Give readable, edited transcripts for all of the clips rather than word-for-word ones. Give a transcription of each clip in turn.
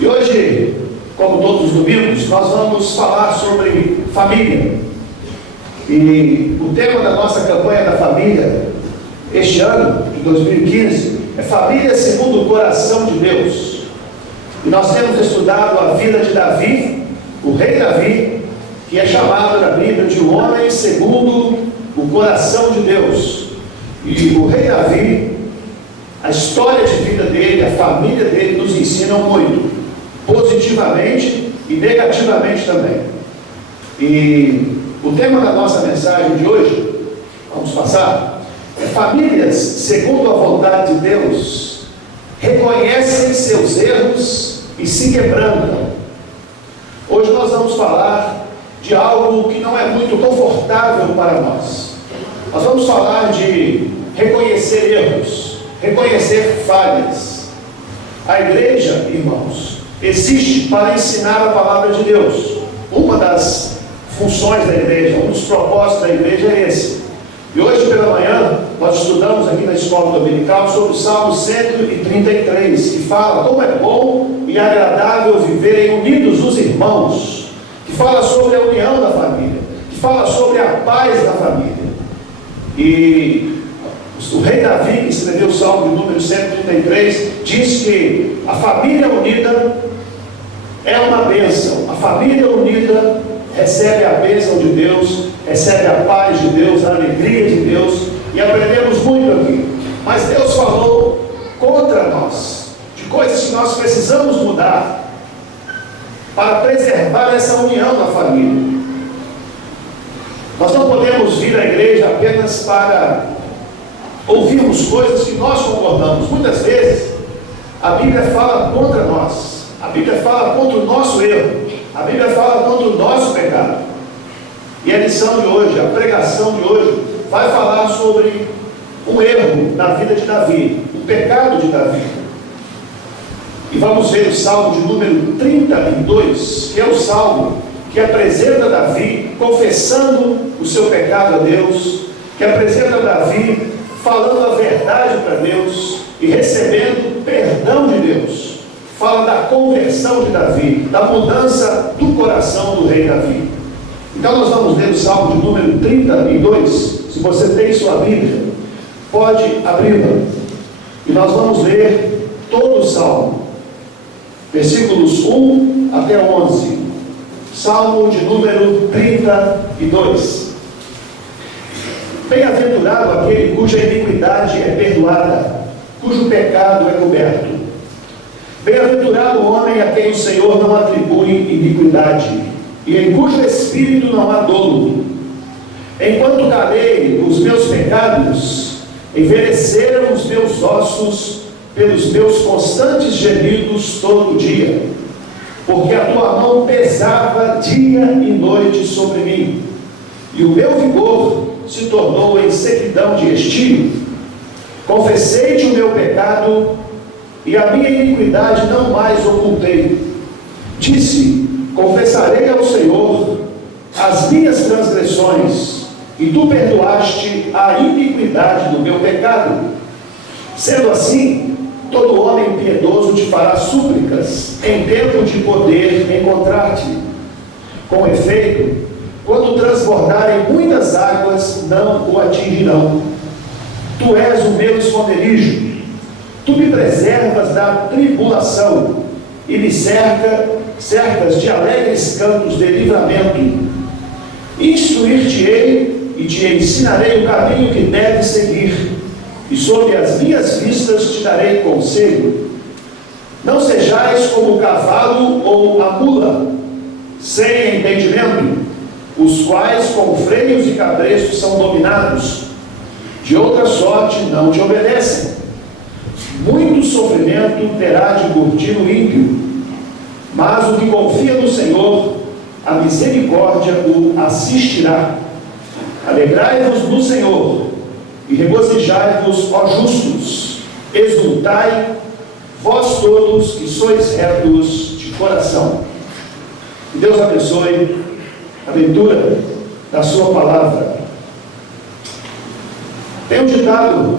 E hoje, como todos os domingos, nós vamos falar sobre família. E o tema da nossa campanha da família, este ano, de 2015, é Família segundo o Coração de Deus. E nós temos estudado a vida de Davi, o rei Davi, que é chamado na Bíblia de um homem segundo o coração de Deus. E o rei Davi, a história de vida dele, a família dele nos ensinam muito, positivamente e negativamente também. E o tema da nossa mensagem de hoje, vamos passar, é famílias segundo a vontade de Deus, reconhecem seus erros e se quebrantam. Hoje nós vamos falar de algo que não é muito confortável para nós. Nós vamos falar de reconhecer erros, reconhecer falhas. A igreja, irmãos, existe para ensinar a palavra de Deus. Uma das funções da igreja, um dos propósitos da igreja é esse. E hoje pela manhã, nós estudamos aqui na escola dominical sobre o Salmo 133, que fala como é bom e agradável viverem unidos os irmãos, que fala sobre a união da família, que fala sobre a paz da família. E o rei Davi, que escreveu o Salmo de número 133, diz que a família unida é uma bênção. A família unida recebe a bênção de Deus, recebe a paz de Deus, a alegria de Deus, e aprendemos muito aqui. Mas Deus falou contra nós, de coisas que nós precisamos mudar para preservar essa união na família. Nós não podemos vir à igreja apenas para ouvirmos coisas que nós concordamos. Muitas vezes a Bíblia fala contra nós, a Bíblia fala contra o nosso erro, a Bíblia fala contra o nosso pecado. E a lição de hoje, a pregação de hoje, vai falar sobre um erro na vida de Davi, o pecado de Davi. E vamos ver o Salmo de número 32, que é o Salmo que apresenta Davi confessando o seu pecado a Deus, que apresenta Davi falando a verdade para Deus e recebendo perdão de Deus. Fala da conversão de Davi, da mudança do coração do rei Davi. Então nós vamos ler o Salmo de número 32. Se você tem sua Bíblia, pode abri-la. E nós vamos ler todo o Salmo, versículos 1 até 11. Salmo de número 32. Bem-aventurado aquele cuja iniquidade é perdoada, cujo pecado é coberto. Bem-aventurado o homem a quem o Senhor não atribui iniquidade, e em cujo espírito não há dolo. Enquanto calei os meus pecados, envelheceram os meus ossos pelos meus constantes gemidos todo dia, porque a tua mão pesava dia e noite sobre mim, e o meu vigor se tornou em sequidão de estio. Confessei-te o meu pecado, e a minha iniquidade não mais ocultei. Disse: confessarei ao Senhor as minhas transgressões, e tu perdoaste a iniquidade do meu pecado. Sendo assim, todo homem piedoso te fará súplicas em tempo de poder encontrar-te. Com efeito, quando transbordarem muitas águas, não o atingirão. Tu és o meu esconderijo, tu me preservas da tribulação, e me cercas de alegres cantos de livramento. Instruir-te-ei e te ensinarei o caminho que deves seguir, e sob as minhas vistas te darei conselho. Não sejais como o cavalo ou a mula, sem entendimento, os quais com freios e cabrestos são dominados, de outra sorte não te obedecem. Muito sofrimento terá de curtir o ímpio, mas o que confia no Senhor, a misericórdia o assistirá. Alegrai-vos no Senhor e regozijai-vos, ó justos, exultai, vós todos que sois retos de coração. Que Deus abençoe a leitura da sua palavra. Tem um ditado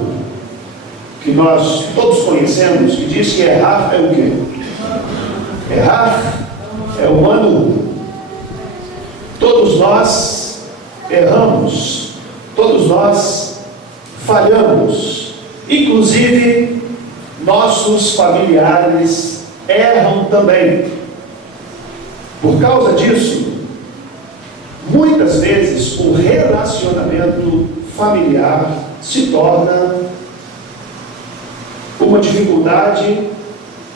que nós todos conhecemos, que diz que errar é o quê? Errar é humano. Todos nós erramos, todos nós falhamos, inclusive nossos familiares erram também. Por causa disso, muitas vezes o relacionamento familiar se torna uma dificuldade.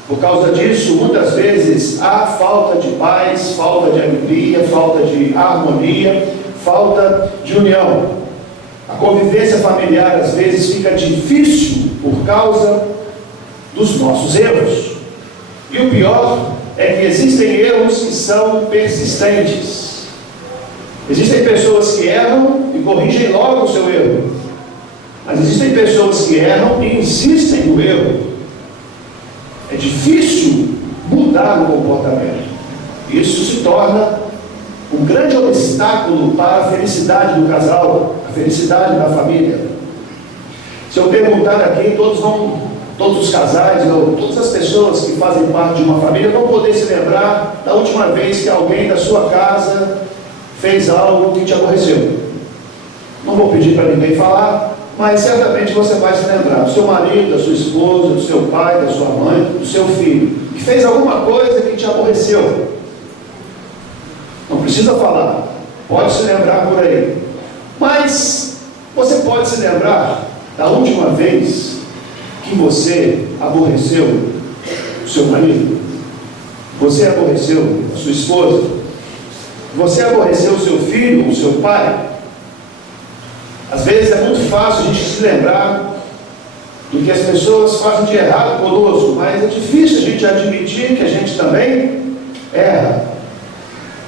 Por causa disso, muitas vezes há falta de paz, falta de alegria, falta de harmonia, falta de união. A convivência familiar às vezes fica difícil por causa dos nossos erros. E o pior é que existem erros que são persistentes. Existem pessoas que erram e corrigem logo o seu erro. Mas existem pessoas que erram e insistem no erro. É difícil mudar o comportamento. Isso se torna um grande obstáculo para a felicidade do casal, a felicidade da família. Se eu perguntar aqui, todos os casais, ou todas as pessoas que fazem parte de uma família vão poder se lembrar da última vez que alguém da sua casa fez algo que te aborreceu. Não vou pedir para ninguém falar, mas certamente você vai se lembrar do seu marido, da sua esposa, do seu pai, da sua mãe, do seu filho, que fez alguma coisa que te aborreceu. Não precisa falar, pode se lembrar por aí. Mas você pode se lembrar da última vez que você aborreceu o seu marido? Você aborreceu a sua esposa? Você aborreceu o seu filho, o seu pai? Às vezes é muito fácil a gente se lembrar do que as pessoas fazem de errado conosco, mas é difícil a gente admitir que a gente também erra.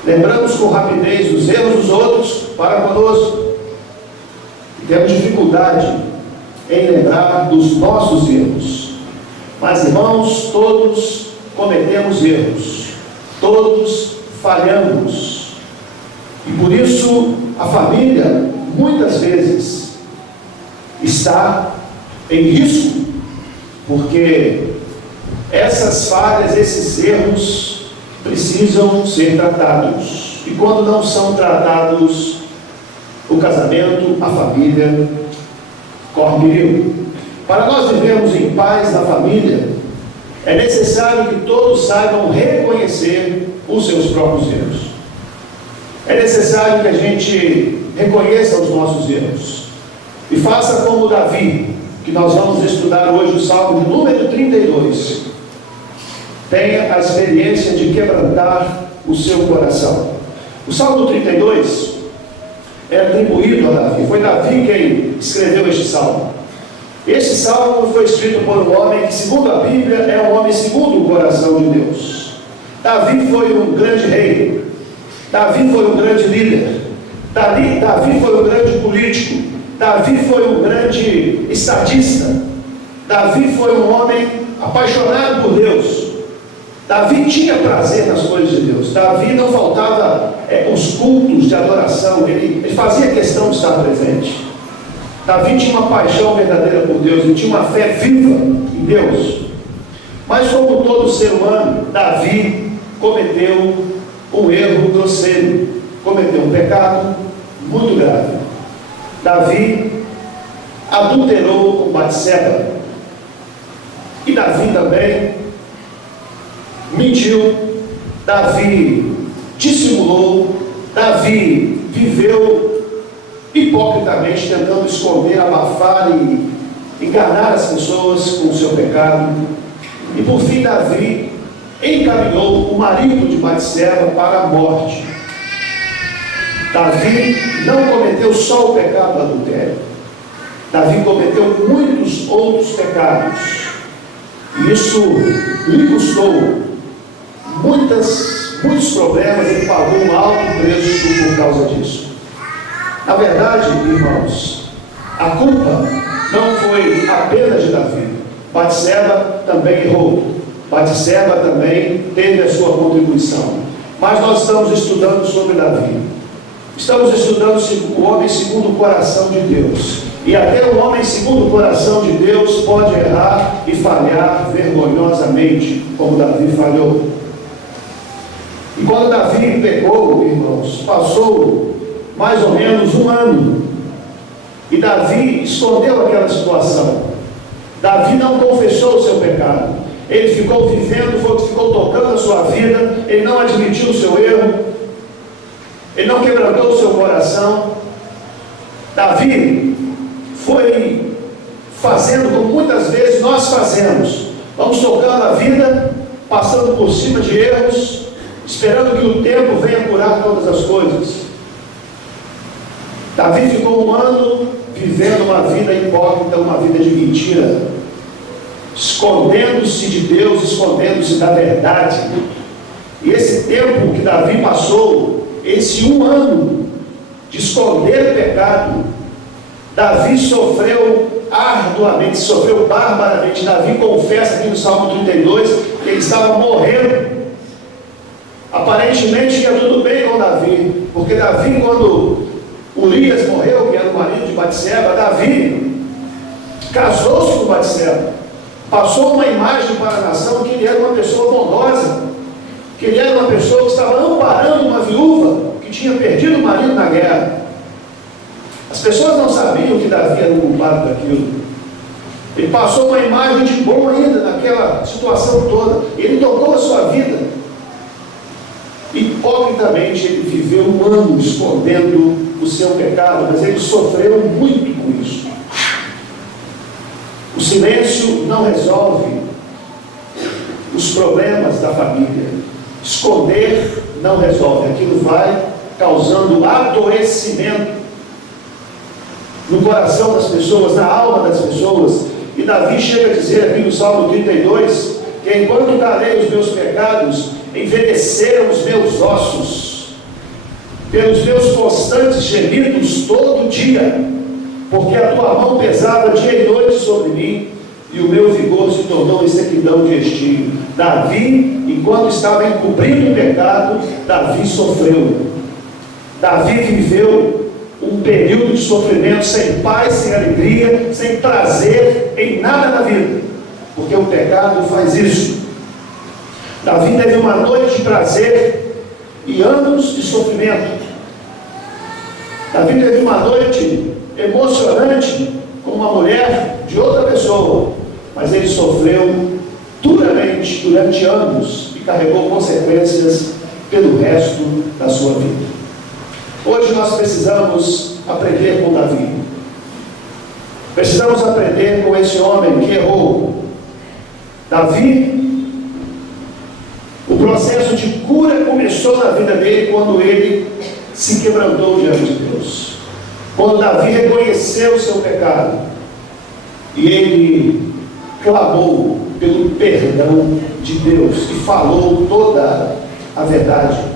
Lembramos com rapidez dos erros dos outros para conosco. E temos dificuldade em lembrar dos nossos erros. Mas, irmãos, todos cometemos erros. Todos falhamos. E por isso a família muitas vezes está em risco, porque essas falhas, esses erros precisam ser tratados, e quando não são tratados, o casamento, a família corre perigo. Para nós vivermos em paz na família, é necessário que todos saibam reconhecer os seus próprios erros. É necessário que a gente reconheça os nossos erros e faça como Davi, que nós vamos estudar hoje, o Salmo de número 32. Tenha a experiência de quebrantar o seu coração. O Salmo 32 é atribuído a Davi. Foi Davi quem escreveu este salmo. Este salmo foi escrito por um homem que, segundo a Bíblia, é um homem segundo o coração de Deus. Davi foi um grande rei. Davi foi um grande líder. Davi foi um grande político. Davi foi um grande estadista. Davi foi um homem apaixonado por Deus. Davi tinha prazer nas coisas de Deus. Davi não faltava os cultos de adoração. Ele fazia questão de estar presente. Davi tinha uma paixão verdadeira por Deus. Ele tinha uma fé viva em Deus. Mas como todo ser humano, Davi cometeu um erro grosseiro. Cometeu um pecado muito grave. Davi adulterou com Batseba. E Davi também mentiu. Davi dissimulou. Davi viveu hipocritamente, tentando esconder, abafar e enganar as pessoas com o seu pecado. E por fim Davi encaminhou o marido de Batseba para a morte. Davi não cometeu só o pecado do adultério. Davi cometeu muitos outros pecados. E isso lhe custou muitos problemas. Ele pagou um alto preço por causa disso. Na verdade, irmãos, a culpa não foi apenas de Davi. Batseba também errou. Batseba também teve a sua contribuição. Mas nós estamos estudando sobre Davi. Estamos estudando o homem segundo o coração de Deus. E até o homem segundo o coração de Deus pode errar e falhar vergonhosamente, como Davi falhou. E quando Davi pecou, irmãos, passou mais ou menos um ano. E Davi escondeu aquela situação. Davi não confessou o seu pecado. Ele ficou vivendo, ficou tocando a sua vida. Ele não admitiu o seu erro. Ele não quebrantou o seu coração. Davi foi fazendo como muitas vezes nós fazemos. Vamos tocando a vida, passando por cima de erros, esperando que o tempo venha curar todas as coisas. Davi ficou um ano vivendo uma vida hipócrita, uma vida de mentira, escondendo-se de Deus, escondendo-se da verdade. E esse tempo que Davi passou, esse um ano de esconder o pecado, Davi sofreu arduamente, sofreu barbaramente. Davi confessa aqui no Salmo 32 que ele estava morrendo. Aparentemente ia tudo bem com Davi, porque Davi, quando Urias morreu, que era o marido de Batseba, Davi casou-se com Batseba, passou uma imagem para a nação que ele era uma pessoa bondosa, que ele era uma pessoa que estava amparando uma viúva que tinha perdido o marido na guerra. As pessoas não sabiam que Davi era o culpado daquilo. Ele passou uma imagem de bom ainda naquela situação toda. Ele tocou a sua vida. Hipocritamente ele viveu um ano escondendo o seu pecado, mas ele sofreu muito com isso. O silêncio não resolve os problemas da família. Esconder não resolve. Aquilo vai causando adoecimento no coração das pessoas, na alma das pessoas. E Davi chega a dizer aqui no Salmo 32, que enquanto calei os meus pecados, envelheceram os meus ossos, pelos meus constantes gemidos todo dia, porque a tua mão pesava dia e noite sobre mim, e o meu vigor se tornou em sequidão de estio. Davi, enquanto estava encobrindo o pecado, Davi sofreu. Davi viveu um período de sofrimento, sem paz, sem alegria, sem prazer em nada na vida, porque o pecado faz isso. Davi teve uma noite de prazer e anos de sofrimento. Davi teve uma noite emocionante com uma mulher de outra pessoa, mas ele sofreu duramente durante anos e carregou consequências pelo resto da sua vida. Hoje nós precisamos aprender com Davi. Precisamos aprender com esse homem que errou. Davi, o processo de cura começou na vida dele quando ele se quebrantou diante de Deus. Quando Davi reconheceu o seu pecado e ele clamou pelo perdão de Deus e falou toda a verdade.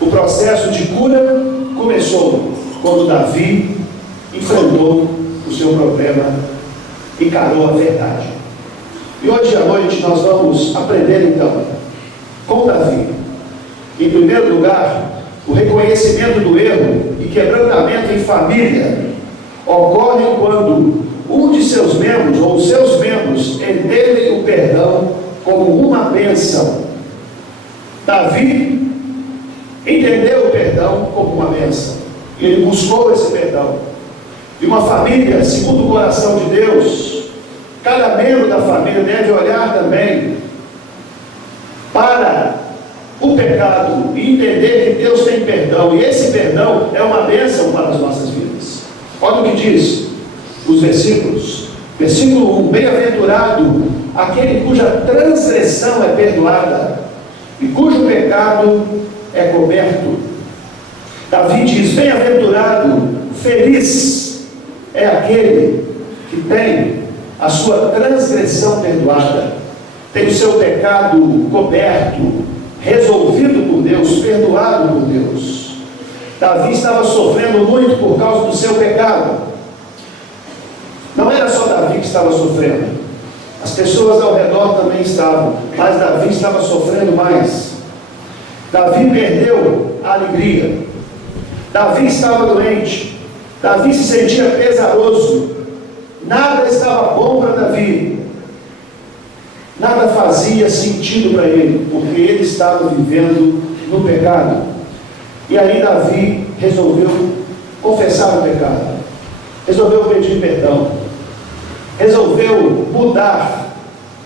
O processo de cura começou quando Davi enfrentou o seu problema, encarou a verdade. E hoje à noite nós vamos aprender então com Davi. Em primeiro lugar, o reconhecimento do erro e quebrantamento em família ocorre quando um de seus membros ou seus membros entendem o perdão como uma bênção. Davi entendeu o perdão como uma bênção. Ele buscou esse perdão. E uma família, segundo o coração de Deus, cada membro da família deve olhar também para o pecado e entender que Deus tem perdão. E esse perdão é uma bênção para as nossas vidas. Olha o que diz os versículos. Versículo 1: bem-aventurado aquele cuja transgressão é perdoada e cujo pecado é coberto. Davi diz: bem-aventurado, feliz é aquele que tem a sua transgressão perdoada, tem o seu pecado coberto, resolvido por Deus, perdoado por Deus. Davi estava sofrendo muito por causa do seu pecado. Não era só Davi que estava sofrendo, as pessoas ao redor também estavam, mas Davi estava sofrendo mais. Davi perdeu a alegria. Davi estava doente. Davi se sentia pesaroso. Nada estava bom para Davi. Nada fazia sentido para ele, porque ele estava vivendo no pecado. E aí Davi resolveu confessar o pecado, resolveu pedir perdão, resolveu mudar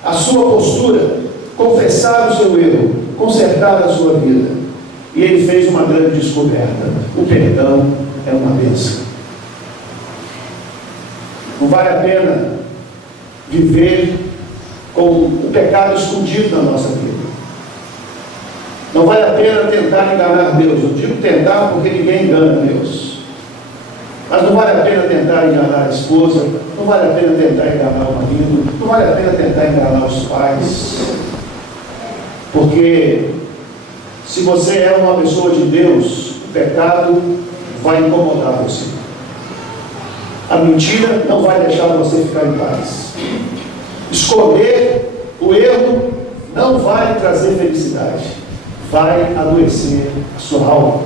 a sua postura, confessar o seu erro, consertar a sua vida. E ele fez uma grande descoberta: o perdão é uma bênção. Não vale a pena viver com o pecado escondido na nossa vida. Não vale a pena tentar enganar Deus. Eu digo tentar porque ninguém engana Deus. Mas não vale a pena tentar enganar a esposa, não vale a pena tentar enganar o marido, não vale a pena tentar enganar os pais. Porque se você é uma pessoa de Deus, o pecado vai incomodar você. A mentira não vai deixar você ficar em paz. Esconder o erro não vai trazer felicidade, vai adoecer a sua alma.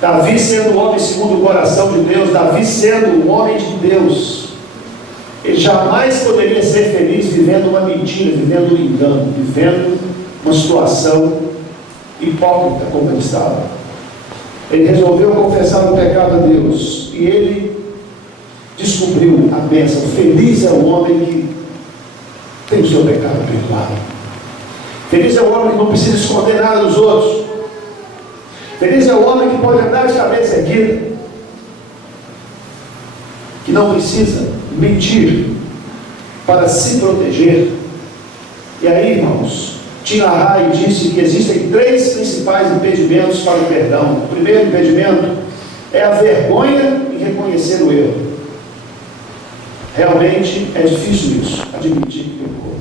Davi sendo o homem segundo o coração de Deus, Davi sendo o homem de Deus, ele jamais poderia ser feliz vivendo uma mentira, vivendo um engano, vivendo uma situação hipócrita como ele estava. Ele resolveu confessar o pecado a Deus e ele descobriu a bênção. Feliz é o homem que tem o seu pecado perdoado. Feliz é o homem que não precisa esconder nada dos outros. Feliz é o homem que pode andar de cabeça erguida, que não precisa mentir para se proteger. E aí, irmãos, Tim LaHaye disse que existem 3 principais impedimentos para o perdão. O primeiro impedimento é a vergonha em reconhecer o erro. Realmente é difícil isso, admitir que pecou.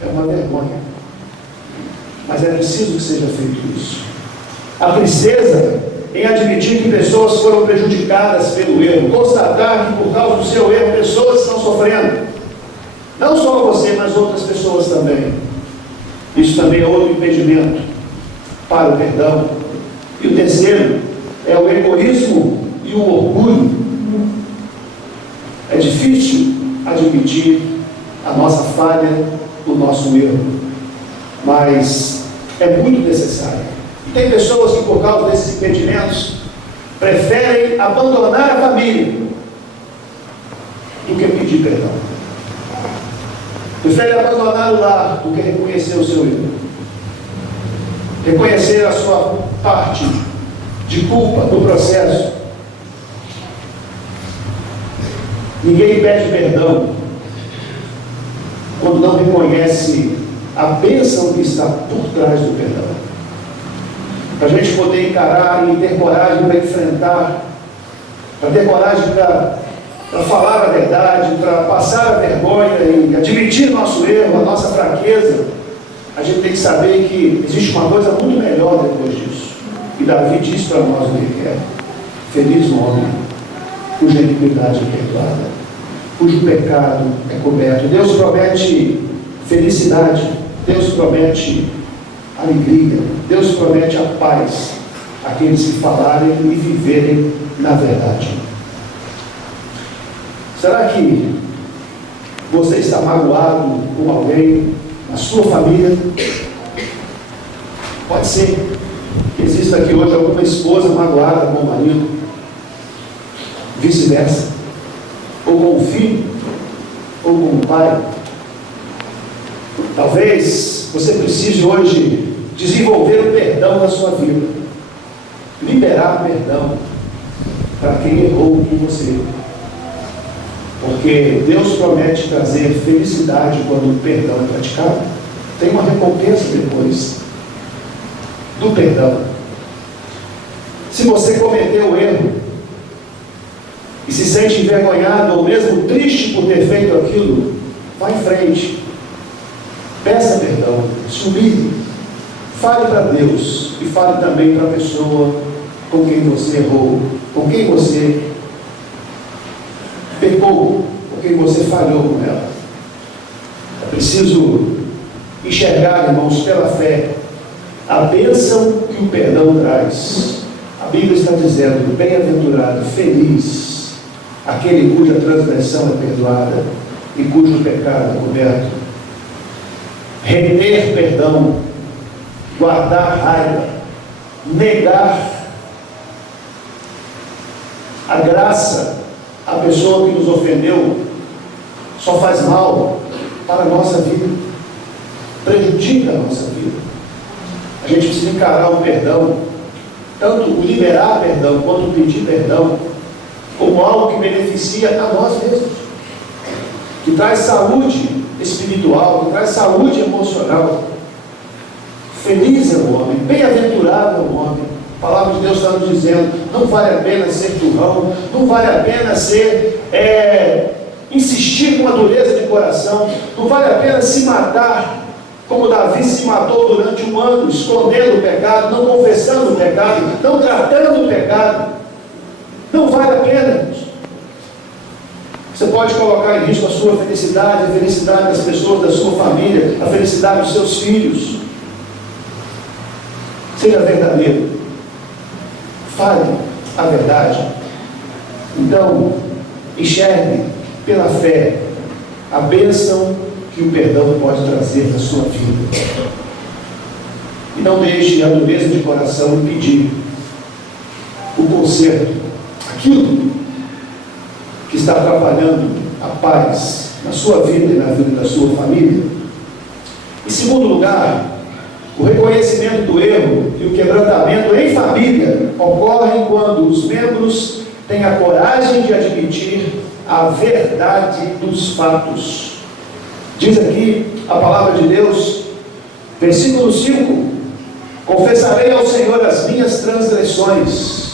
É uma vergonha. Mas é preciso que seja feito isso. A tristeza em admitir que pessoas foram prejudicadas pelo erro. Constatar que por causa do seu erro pessoas estão sofrendo. Não só você, mas outras pessoas também. Isso também é outro impedimento para o perdão. E o terceiro é o egoísmo e o orgulho. É difícil admitir a nossa falha, o nosso erro, mas é muito necessário. E tem pessoas que, por causa desses impedimentos, preferem abandonar a família do que pedir perdão. Preferem abandonar o lar do que reconhecer o seu erro, reconhecer a sua parte de culpa no processo. Ninguém pede perdão quando não reconhece a bênção que está por trás do perdão. Para a gente poder encarar e ter coragem para enfrentar, para ter coragem para falar a verdade, para passar a vergonha e admitir nosso erro, a nossa fraqueza, a gente tem que saber que existe uma coisa muito melhor depois disso. E Davi diz para nós o que é: feliz o homem cuja iniquidade é perdoada, cujo pecado é coberto. Deus promete felicidade, Deus promete alegria, Deus promete a paz àqueles que falarem e viverem na verdade. Será que você está magoado com alguém na sua família? Pode ser que exista aqui hoje alguma esposa magoada com o marido, vice-versa, ou com o filho, ou com o pai. Talvez você precise hoje desenvolver o perdão na sua vida, liberar o perdão para quem errou com você, porque Deus promete trazer felicidade quando o perdão é praticado. Tem uma recompensa depois do perdão. Se você cometeu o erro e se sente envergonhado ou mesmo triste por ter feito aquilo, vá em frente, peça perdão, se humilhe, fale para Deus e fale também para a pessoa com quem você errou, com quem você pecou, com quem você falhou com ela. É preciso enxergar, irmãos, pela fé, a bênção que o perdão traz. A Bíblia está dizendo: bem-aventurado, feliz, aquele cuja transgressão é perdoada e cujo pecado é coberto. Reter perdão, guardar raiva, negar a graça à pessoa que nos ofendeu só faz mal para a nossa vida, prejudica a nossa vida. A gente precisa encarar o perdão, tanto o liberar perdão quanto o pedir perdão, como algo que beneficia a nós mesmos, que traz saúde espiritual, que traz saúde emocional. Feliz é o homem, bem-aventurado é o homem. A palavra de Deus está nos dizendo: não vale a pena ser turrão, não vale a pena insistir com a dureza de coração, não vale a pena se matar, como Davi se matou durante um ano, escondendo o pecado, não confessando o pecado, não tratando o pecado. Não vale a pena. Você pode colocar em risco a sua felicidade, a felicidade das pessoas da sua família, a felicidade dos seus filhos. Seja verdadeiro. Fale a verdade. Então, enxergue pela fé a bênção que o perdão pode trazer na sua vida. E não deixe a dureza de coração impedir o conserto, aquilo que está atrapalhando a paz na sua vida e na vida da sua família. Em segundo lugar, o reconhecimento do erro e o quebrantamento em família ocorrem quando os membros têm a coragem de admitir a verdade dos fatos. Diz aqui a palavra de Deus, versículo 5: confessarei ao Senhor as minhas transgressões,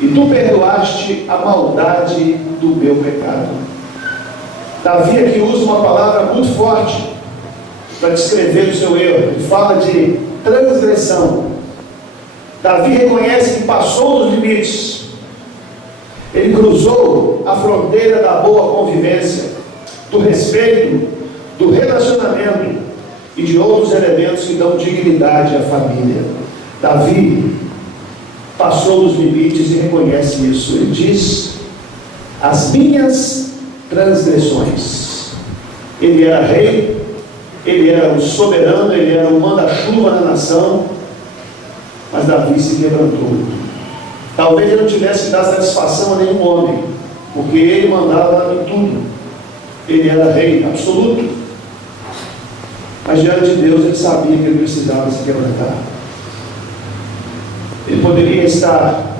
e tu perdoaste a maldade do meu pecado. Davi aqui usa uma palavra muito forte para descrever o seu erro. Ele fala de transgressão. Davi reconhece que passou dos limites. Ele cruzou a fronteira da boa convivência, do respeito, do relacionamento e de outros elementos que dão dignidade à família. Davi passou dos limites e reconhece isso. Ele diz: as minhas transgressões. Ele era rei, ele era o soberano, ele era o manda-chuva da nação, mas Davi se quebrantou. Talvez ele não tivesse que dar satisfação a nenhum homem, porque ele mandava em tudo. Ele era rei absoluto. Mas diante de Deus ele sabia que ele precisava se quebrantar. Ele poderia estar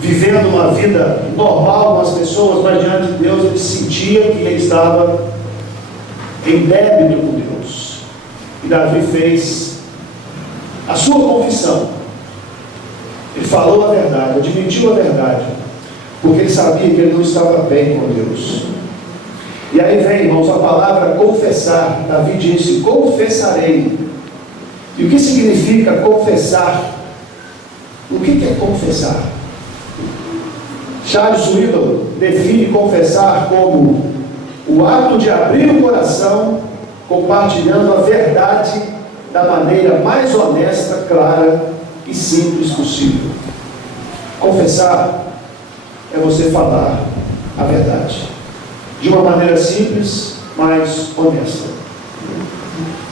vivendo uma vida normal com as pessoas, mas diante de Deus ele sentia que ele estava em débito com Deus. E Davi fez a sua confissão. Ele falou a verdade, admitiu a verdade, porque ele sabia que ele não estava bem com Deus. E aí vem, irmãos, a palavra confessar. Davi disse: confessarei. E o que significa confessar? O que é confessar? Charles Swindoll define confessar como o ato de abrir o coração, compartilhando a verdade da maneira mais honesta, clara e simples possível. Confessar é você falar a verdade de uma maneira simples, mas honesta.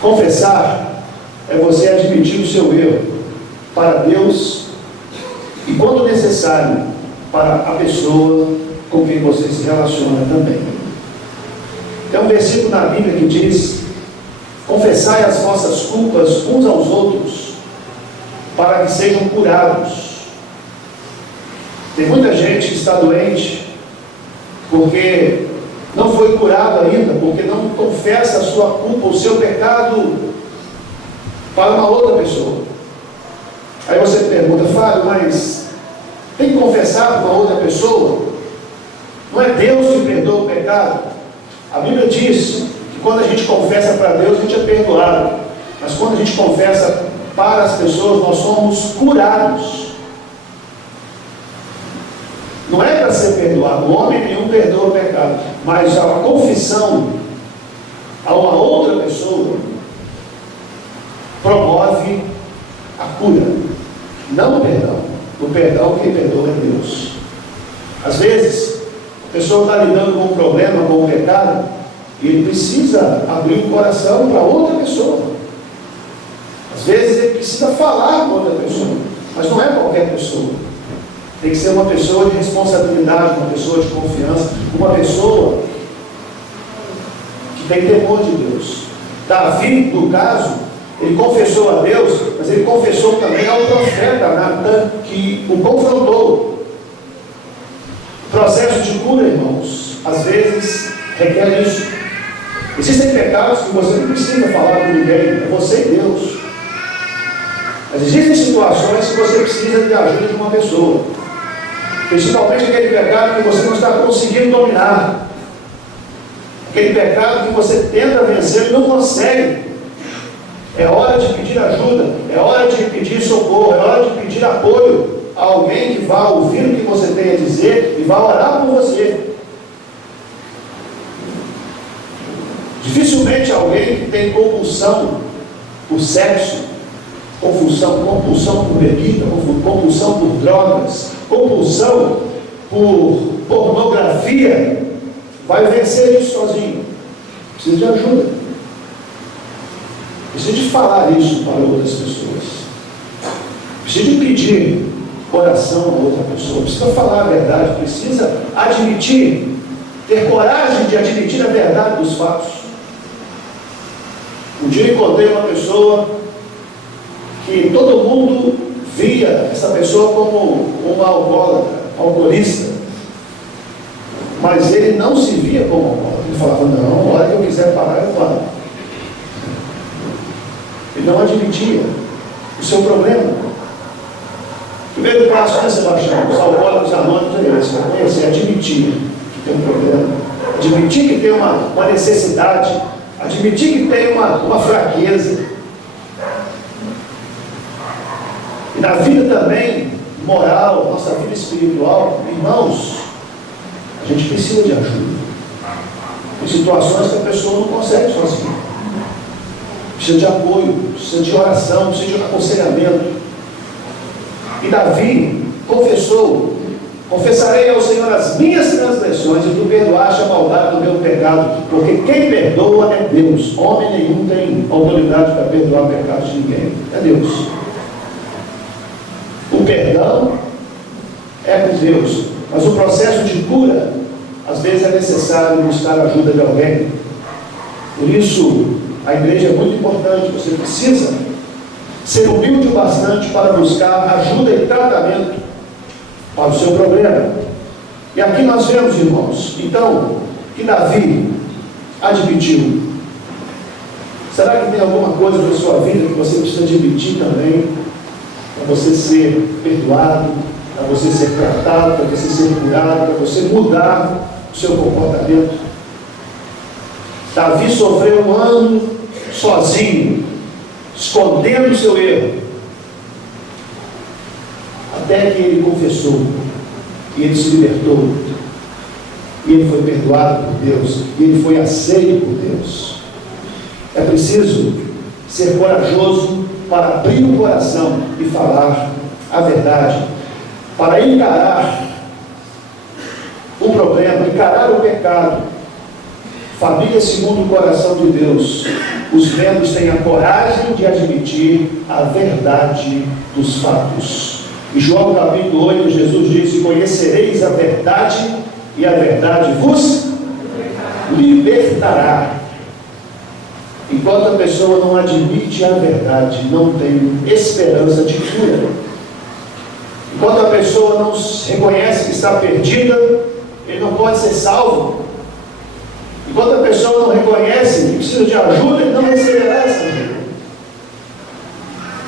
Confessar é você admitir o seu erro para Deus e, quando necessário, para a pessoa com quem você se relaciona também. Tem um versículo na Bíblia que diz: confessai as vossas culpas uns aos outros, para que sejam curados. Tem muita gente que está doente porque não foi curado ainda, porque não confessa a sua culpa, o seu pecado para uma outra pessoa. Aí você pergunta: Fábio, mas tem que confessar para uma outra pessoa? Não é Deus que perdoa o pecado? A Bíblia diz que quando a gente confessa para Deus, a gente é perdoado. Mas quando a gente confessa para as pessoas, nós somos curados. Não é para ser perdoado. O homem nenhum perdoa o pecado. Mas a confissão a uma outra pessoa promove a cura, não o perdão. O perdão, quem perdoa é Deus. Às vezes a pessoa está lidando com um problema, com um pecado, e ele precisa abrir o coração para outra pessoa. Às vezes ele precisa falar com outra pessoa. Mas não é qualquer pessoa. Tem que ser uma pessoa de responsabilidade, uma pessoa de confiança, uma pessoa que tem temor de Deus. Davi, no caso, ele confessou a Deus, mas ele confessou também ao profeta Natan, que o confrontou. O processo de cura, irmãos, às vezes requer isso. Existem pecados que você não precisa falar com ninguém, é você e Deus. Mas existem situações que você precisa de ajuda de uma pessoa. Principalmente aquele pecado que você não está conseguindo dominar. Aquele pecado que você tenta vencer e não consegue. É hora de pedir ajuda, é hora de pedir socorro, é hora de pedir apoio a alguém que vá ouvir o que você tem a dizer e vá orar por você. Dificilmente alguém que tem compulsão por sexo, compulsão por bebida, compulsão por drogas, compulsão por pornografia, vai vencer isso sozinho. Precisa de ajuda. Precisa de falar isso para outras pessoas. Precisa de pedir oração a outra pessoa. Precisa falar a verdade. Precisa admitir, ter coragem de admitir a verdade dos fatos. Um dia encontrei uma pessoa que todo mundo via essa pessoa como uma alcoolista, mas ele não se via como alcoólatra. Ele falava, não, a hora que eu quiser parar, eu paro. Ele não admitia o seu problema. O primeiro passo, né, Sebastião? Os alcoólatras anônimos é esse, é admitir que tem um problema, admitir que tem uma necessidade, admitir que tem uma fraqueza. E na vida também moral, nossa vida espiritual, irmãos, a gente precisa de ajuda. Em situações que a pessoa não consegue sozinha. Precisa de apoio, precisa de oração, precisa de aconselhamento. E Davi confessou: confessarei ao Senhor as minhas transgressões e tu perdoaste a maldade do meu pecado, porque quem perdoa é Deus. Homem nenhum tem autoridade para perdoar pecados de ninguém. É Deus. O perdão é com Deus, mas o processo de cura, às vezes é necessário buscar a ajuda de alguém. Por isso, a igreja é muito importante. Você precisa ser humilde o bastante para buscar ajuda e tratamento para o seu problema. E aqui nós vemos, irmãos, então, que Davi admitiu. Será que tem alguma coisa na sua vida que você precisa admitir também, para você ser perdoado, para você ser tratado, para você ser curado, para você mudar o seu comportamento? Davi sofreu um ano sozinho, escondendo o seu erro, até que ele confessou, e ele se libertou, e ele foi perdoado por Deus, e ele foi aceito por Deus. É preciso ser corajoso para abrir o coração e falar a verdade, para encarar o problema, encarar o pecado. Família segundo o coração de Deus, os membros têm a coragem de admitir a verdade dos fatos. Em João capítulo 8, Jesus disse: conhecereis a verdade, e a verdade vos libertará. Enquanto a pessoa não admite a verdade, não tem esperança de cura. Enquanto a pessoa não reconhece que está perdida, ele não pode ser salvo. Enquanto a pessoa não reconhece que precisa de ajuda, ele não receberá essa ajuda.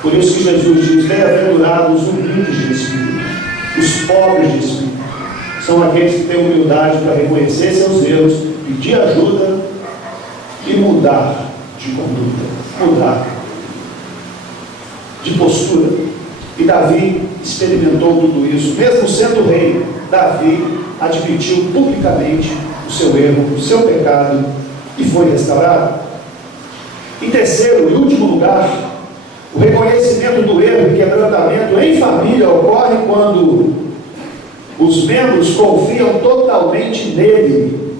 Por isso que Jesus diz: bem-aventurados os humildes de espírito, os pobres de espírito. São aqueles que têm humildade para reconhecer seus erros, pedir ajuda e mudar de conduta, mudar de postura. E Davi experimentou tudo isso. Mesmo sendo rei, Davi admitiu publicamente o seu erro, o seu pecado, e foi restaurado. Em terceiro e último lugar, o reconhecimento do erro e quebrantamento em família ocorre quando os membros confiam totalmente nele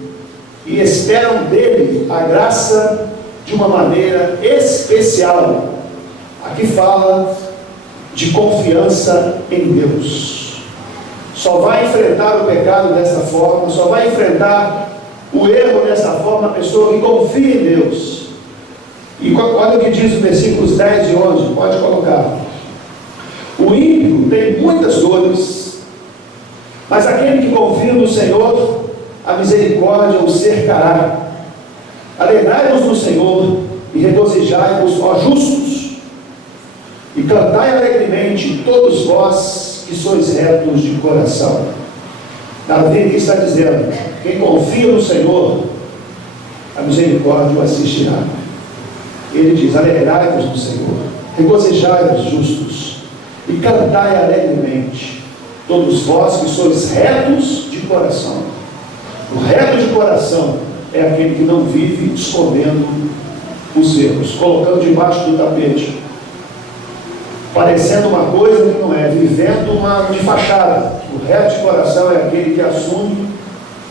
e esperam dele a graça de uma maneira especial. Aqui fala de confiança em Deus. Só vai enfrentar o pecado dessa forma, só vai enfrentar o erro dessa forma a pessoa que confia em Deus. E olha o que diz os versículos 10 e 11, pode colocar. O ímpio tem muitas dores, mas aquele que confia no Senhor, a misericórdia o cercará. Alegrai-vos no Senhor e regozijai-vos, ó justos, e cantai alegremente, todos vós que sois retos de coração. Davi aqui está dizendo: quem confia no Senhor, a misericórdia o assistirá. Ele diz: alegrai-vos no Senhor, regozijai-vos, justos, e cantai alegremente, todos vós que sois retos de coração. O reto de coração é aquele que não vive escondendo os erros, colocando debaixo do tapete, parecendo uma coisa que não é, vivendo uma de fachada. O reto de coração é aquele que assume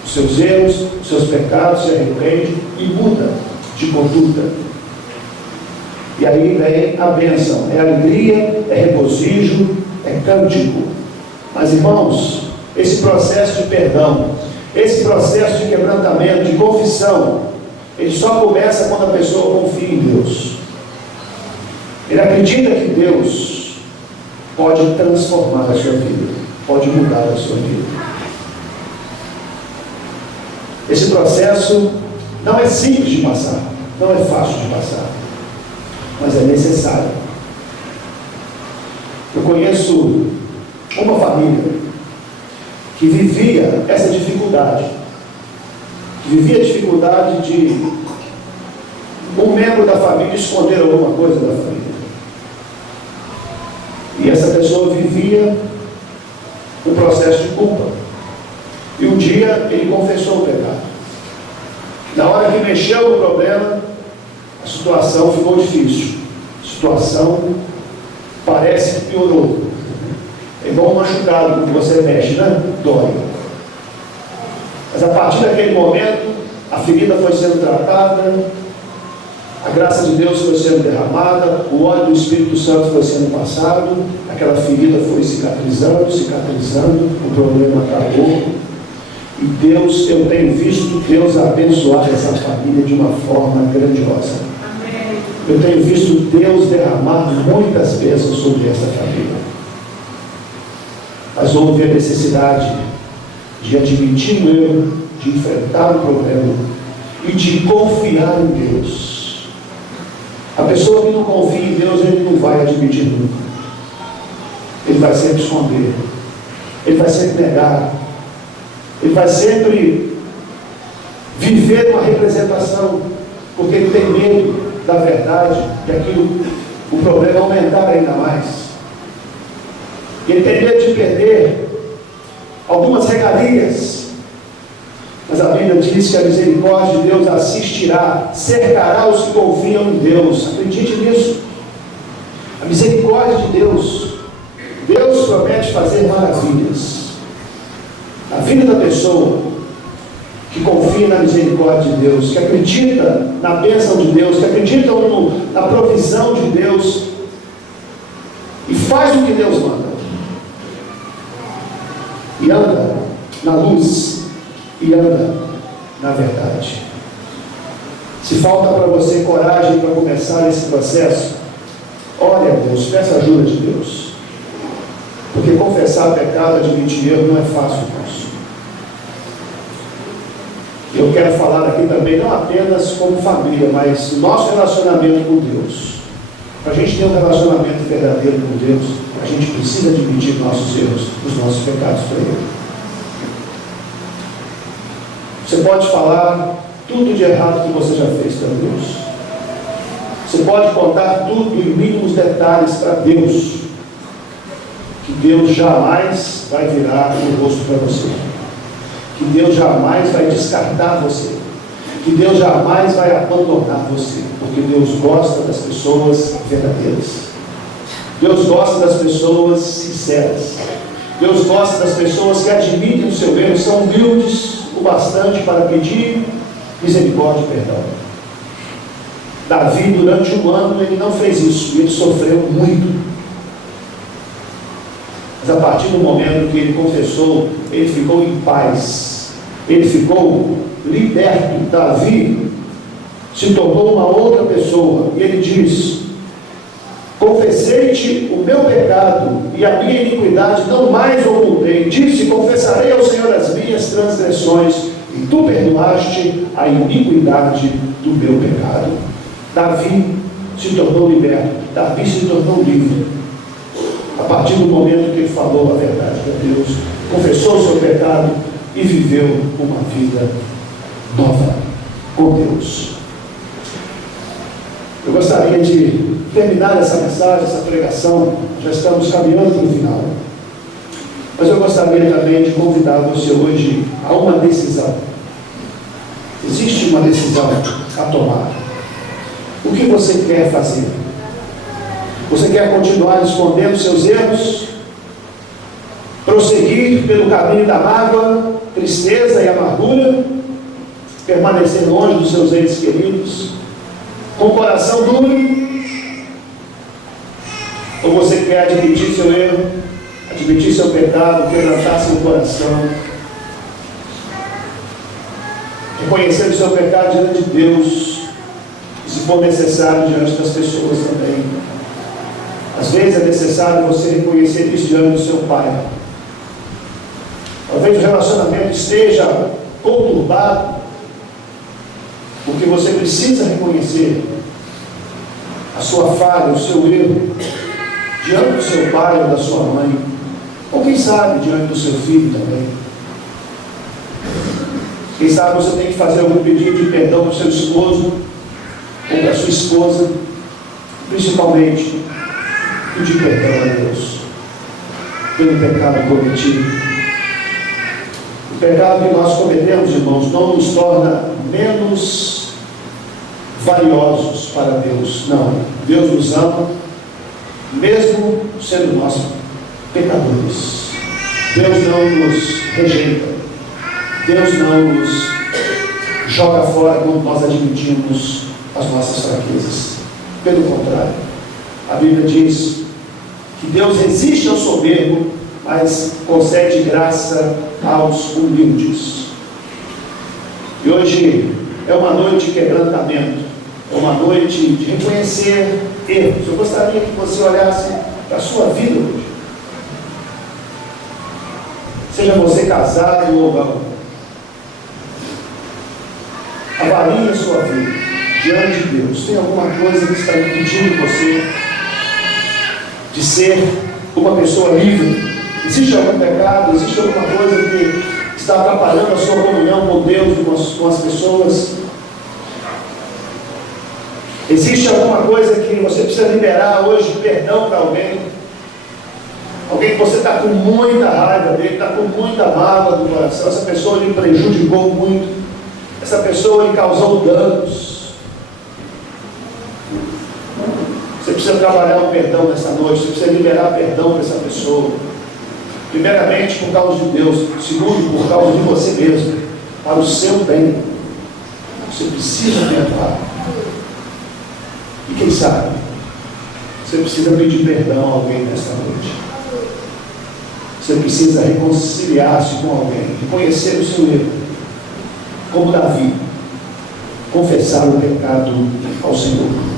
os seus erros, os seus pecados, se arrepende e muda de conduta. E aí vem a bênção, é alegria, é regozijo, é cântico. Mas irmãos, esse processo de perdão, esse processo de quebrantamento, de confissão, ele só começa quando a pessoa confia em Deus. Ele acredita que Deus pode transformar a sua vida, pode mudar a sua vida. Esse processo não é simples de passar, não é fácil de passar, mas é necessário. Eu conheço uma família que vivia essa dificuldade, de um membro da família esconder alguma coisa da família. E essa pessoa vivia um processo de culpa. E um dia ele confessou o pecado. Na hora que mexeu no problema, a situação ficou difícil. A situação parece que piorou. É igual um machucado quando você mexe, né? Dói. Mas a partir daquele momento, a ferida foi sendo tratada, a graça de Deus foi sendo derramada, o óleo do Espírito Santo foi sendo passado, aquela ferida foi cicatrizando, o problema acabou. E Deus, eu tenho visto Deus abençoar essa família de uma forma grandiosa. Eu tenho visto Deus derramar muitas bênçãos sobre essa família. Mas houve a necessidade de admitir o erro, de enfrentar o problema e de confiar em Deus. A pessoa que não confia em Deus, ele não vai admitir nunca. Ele vai sempre esconder, ele vai sempre negar, ele vai sempre viver uma representação, porque ele tem medo da verdade, de aquilo, o problema aumentar ainda mais. Ele tem medo de perder algumas regalias, mas a Bíblia diz que a misericórdia de Deus assistirá, cercará os que confiam em Deus. Acredite nisso. A misericórdia de Deus, Deus promete fazer maravilhas na vida da pessoa que confia na misericórdia de Deus, que acredita na bênção de Deus, que acredita na provisão de Deus e faz o que Deus manda. E anda na luz, e anda na verdade. Se falta para você coragem para começar esse processo, ore a Deus, peça ajuda de Deus. Porque confessar pecado, admitir erro, não é fácil, irmãos. Eu quero falar aqui também, não apenas como família, mas nosso relacionamento com Deus. Para a gente ter um relacionamento verdadeiro com Deus, a gente precisa admitir nossos erros, os nossos pecados para Ele. Você pode falar tudo de errado que você já fez para Deus. Você pode contar tudo em mínimos detalhes para Deus, que Deus jamais vai virar o rosto para você, que Deus jamais vai descartar você, que Deus jamais vai abandonar você, porque Deus gosta das pessoas verdadeiras. Deus gosta das pessoas sinceras. Deus gosta das pessoas que admitem o seu erro, são humildes o bastante para pedir misericórdia e perdão. Davi, durante um ano, ele não fez isso, e ele sofreu muito. Mas a partir do momento que ele confessou, ele ficou em paz, ele ficou liberto. Davi se tornou uma outra pessoa, e ele diz: confessei-te o meu pecado e a minha iniquidade não mais ocultei. Disse: confessarei ao Senhor as minhas transgressões, e tu perdoaste a iniquidade do meu pecado. Davi se tornou liberto, Davi se tornou livre, a partir do momento que ele falou a verdade para Deus, confessou o seu pecado e viveu uma vida nova com Deus. Eu gostaria de terminar essa mensagem, essa pregação, já estamos caminhando para o final, mas eu gostaria também de convidar você hoje a uma decisão. Existe uma decisão a tomar. O que você quer fazer? Você quer continuar escondendo seus erros? Prosseguir pelo caminho da mágoa, tristeza e amargura? Permanecer longe dos seus entes queridos? Com o coração duro? Ou você quer admitir seu erro, admitir seu pecado, quebrantar seu coração, reconhecer o seu pecado diante de Deus, e se for necessário diante das pessoas também? Às vezes é necessário você reconhecer isso diante do seu pai. Talvez o relacionamento esteja conturbado, porque você precisa reconhecer a sua falha, o seu erro, diante do seu pai ou da sua mãe, ou quem sabe diante do seu filho também. Quem sabe você tem que fazer algum pedido de perdão para o seu esposo ou para a sua esposa, principalmente pedir perdão a Deus pelo pecado cometido. O pecado que nós cometemos, irmãos, não nos torna menos valiosos para Deus. Não, Deus nos ama, mesmo sendo nós pecadores. Deus não nos rejeita, Deus não nos joga fora quando nós admitimos as nossas fraquezas. Pelo contrário, a Bíblia diz que Deus resiste ao soberbo, mas concede graça aos humildes. E hoje é uma noite de quebrantamento, é uma noite de reconhecer erros. Eu gostaria que você olhasse para a sua vida hoje. Seja você casado ou não, avalie a sua vida diante de Deus. Tem alguma coisa que está impedindo você de ser uma pessoa livre? Existe algum pecado? Existe alguma coisa que está atrapalhando a sua comunhão com Deus e com as pessoas? Existe alguma coisa que você precisa liberar hoje, perdão para alguém? Alguém que você está com muita raiva dele, está com muita mágoa do coração, essa pessoa lhe prejudicou muito, essa pessoa lhe causou danos. Você precisa trabalhar o perdão nessa noite, você precisa liberar perdão para essa pessoa. Primeiramente por causa de Deus, segundo por causa de você mesmo, para o seu bem. Você precisa perdoar. E quem sabe, você precisa pedir perdão a alguém nesta noite. Você precisa reconciliar-se com alguém, reconhecer o seu erro, como Davi, confessar o pecado ao Senhor.